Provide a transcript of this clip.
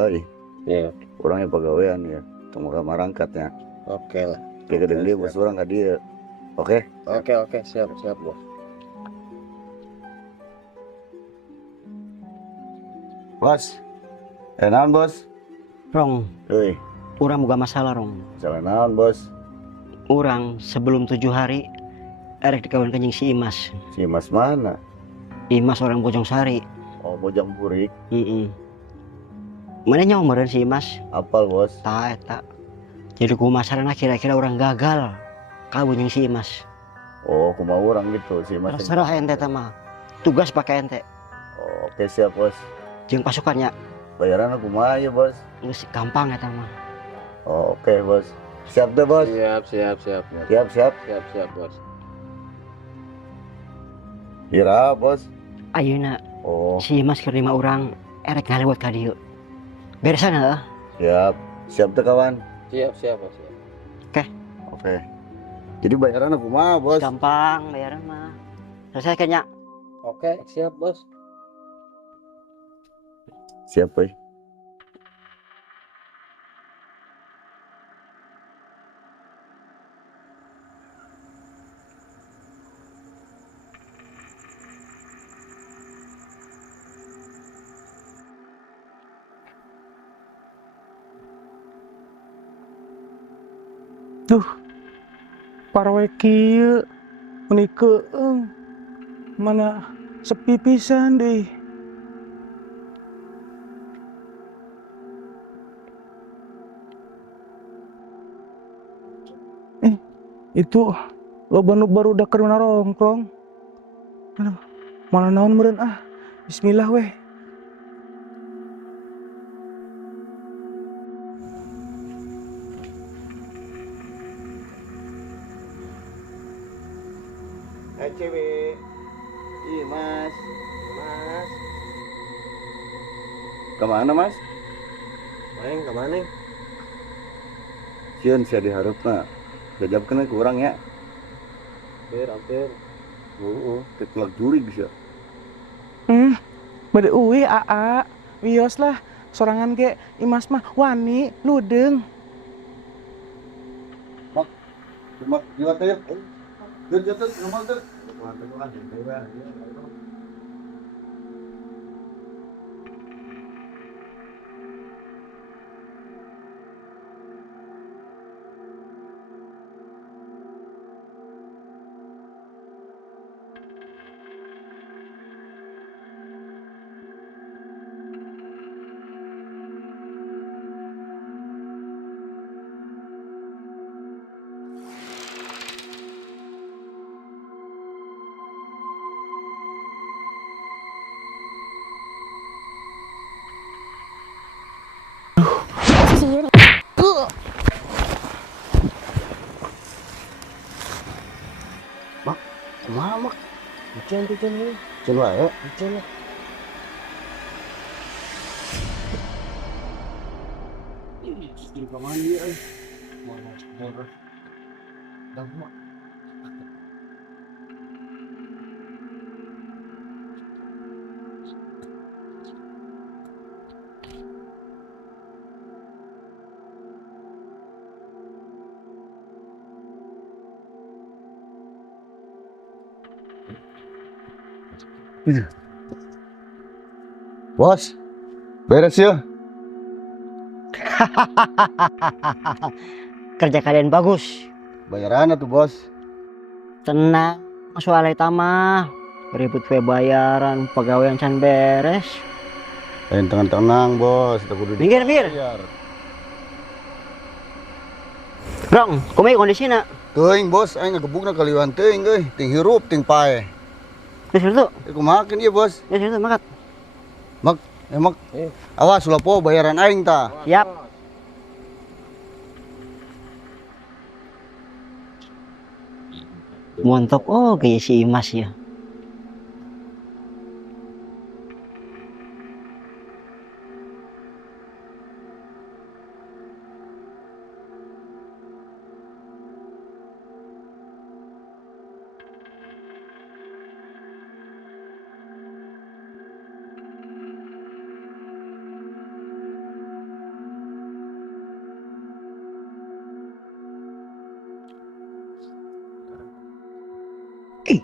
Doi, Iya. orangnya pegawaian ya, tunggu kamar angkatnya. Oke lah. Kayak kadang dia bos orang nggak dia. Oke? Oke, siap bos. Bos, naon bos? Rong, Hei, urang boga masalah rong. jalan naon bos? Urang sebelum 7 hari erek dikawin kenying si Imas. Si Mas mana? Imas orang Bojong Sari. Oh, Bojang Burik. Mana nyawa meren si Imas? Apal bos? Tak eta. Jadi kumasarana kira-kira orang gagal kawin yang si Imas. Oh, kumau orang gitu si Mas. Terserah ente mah. Tugas pakai ente. Oh, oke siap bos. Jeung pasukannya Bayaran aku mah ya bos. geus gampang eta mah. Oh, oke bos. Siap deh bos. Siap. Siap Bos. Kira bos. Ayeuna Oh, si Imas keur lima urang erek ngalewat ka dieu. Beresan heuh. siap deh kawan. Siap bos. Oke. Jadi bayaran aku mah bos. Gampang bayaran mah. Selesai kayaknya. Oke, siap bos. Siap boy. Parawe kieu meunikeung mana sepi pisan deui. Itu loba nu barudak keur narongkrong. Aduh, malah naon meureun ah. Bismillah weh. Hai cewek. Ih mas. Kemana mas? Main kemana? Sieun sia diharapna. Gajabkeun kurang ya. Hampir. Ketelak juri bisa. Bade uwi aa. Wios lah. Sorangan ge Imas mah wani, ludeung. Mak, jiwa teh. Jatuh, rumah tuh. Kumaha mak? Hujan ini. Cen wae. Hujan lah. Di kamar dia. Mana sebenarnya? Dah mak. Bos. Beres ya. Kerja kalian bagus. Bayaran tuh bos. Tenang, soal eta mah ribut we bayaran pegawaian can beres. Tenang bos, kita kudu Minggir. dibayar. Rong, kumaha kondisina? Teuing bos, aing ngagebukna kaliwan teuing euy, ting hirup ting pae. Geus itu. Kumaha ieu bos? Geus itu makat. Emak. Awas ulah po bayaran aing tah. Siap. Montok gaya si Imas ya. Ih,